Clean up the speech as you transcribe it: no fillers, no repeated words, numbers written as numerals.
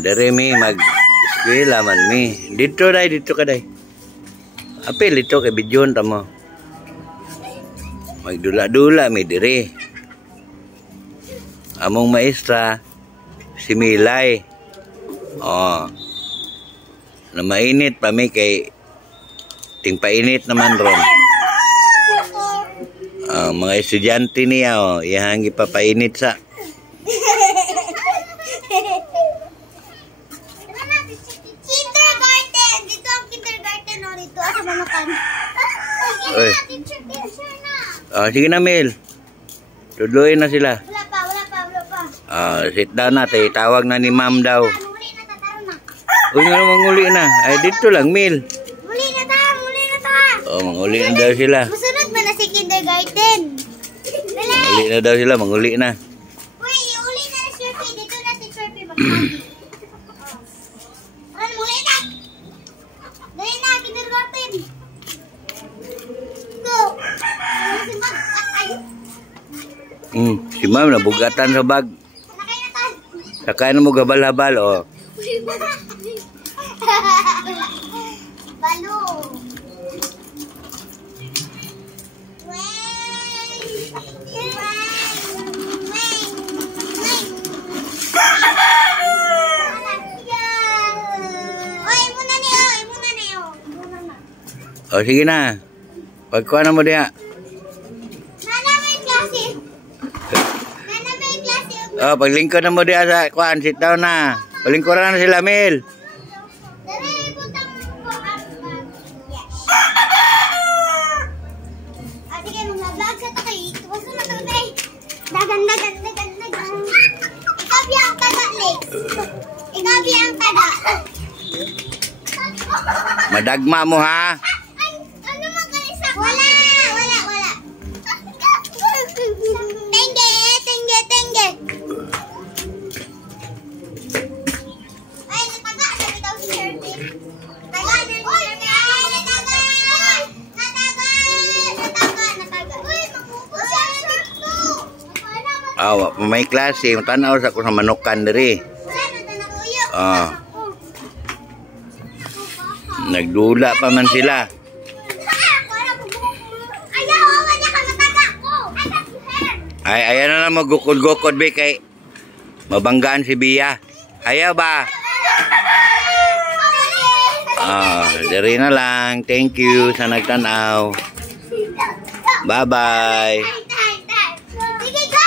Dere mi mag-eskwela man mi. Dito ka day. Apil dito kay bidyon ta mo. Magdula-dula mi diri. Among maestra si Milay. Na mainit pa mi kay tingpainit naman ron. Mga estudyante niya iyang gipapainit sa. Oy. Sige na, Mel. Tuloy na sila. Wala pa. Sit down na. Tawag na ni ma'am daw. Uy, nga manguli na. Ay, dito lang, Mel. Muli na ta. Manguli na daw sila. Masunod mo na si kindergarten. Manguli na daw sila, manguli na. Uy, uli na si Sherpy. Dito na si Sherpy. Muli na. Dali na, kindergarten. Si ma'am nabugatan sa bag. Sakay na mo gabal-habal Balo. Sige na. Pagkuha na mo diya. Paglingkod na mo diya sa kuan, sit down na. Palingkuran na sila, Mel. Sige, mag-vlog sa to kay. Tuwas na to kay. Dagan. Ikabi ang taga, Lex. Ikabi ang taga. Madagma mo, ha? Ano mo kanisa? Wala. Tenge. Ay, nataga. Sabi daw si Sherpy. Nataga. Uy, magpupos siya, Sherpy. May klase. Tanaw sa ko sa manukan diri. Nagdula pa man sila. Ayaw na lang magukod-gukod be kay mabanggaan si Bia. Ayaw ba? Diri na lang. Thank you sa nagtanaw. Bye-bye.